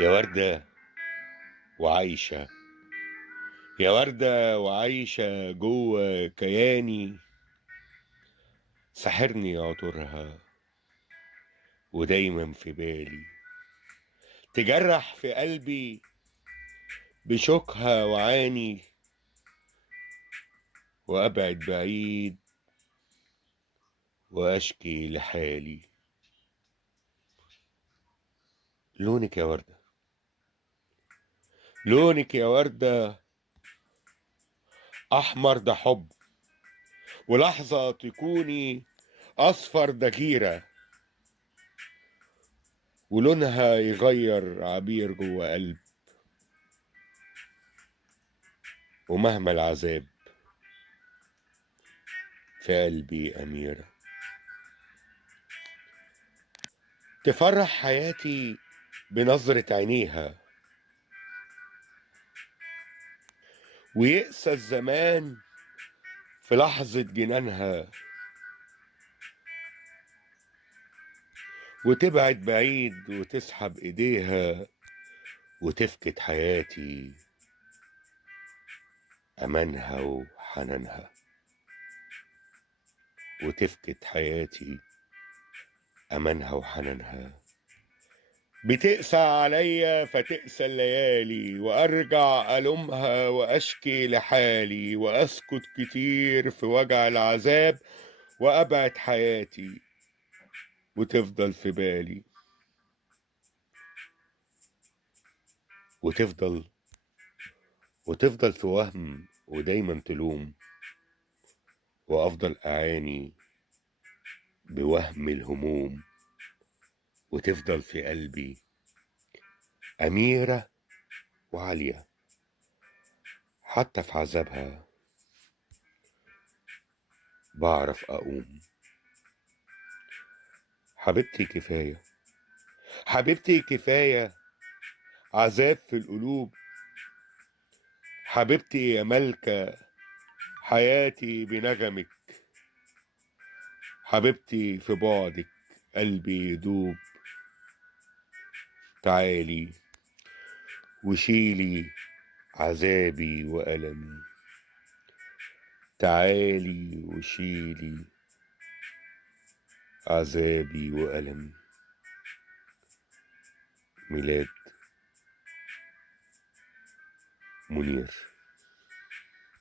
يا وردة وعايشة، يا وردة وعايشة جوه كياني، ساحرني عطورها ودايما في بالي، تجرح في قلبي بشوكها وعاني، وأبعد بعيد وأشكي لحالي. لونك يا وردة، لونك يا وردة أحمر ده حب، ولحظة تكوني أصفر ده جيرة، ولونها يغير عبير جوه قلب، ومهما العذاب في قلبي أميرة. تفرح حياتي بنظرة عينيها، ويقسى الزمان في لحظة جنانها، وتبعد بعيد وتسحب ايديها، وتفقد حياتي أمانها وحنانها، وتفقد حياتي أمانها وحنانها. بتقسى عليا فتقسى الليالي، وأرجع ألومها وأشكي لحالي، وأسكت كتير في وجع العذاب، وأبعد حياتي وتفضل في بالي، وتفضل في وهم ودايما تلوم، وأفضل أعاني بوهم الهموم، وتفضل في قلبي أميرة وعالية، حتى في عذابها بعرف أقوم. حبيبتي كفاية، حبيبتي كفاية عذاب في القلوب، حبيبتي يا ملكة حياتي بنغمك، حبيبتي في بعدك قلبي يدوب. تعالي وشيلي عذابي وألمي، تعالي وشيلي عذابي وألمي. ميلاد منير.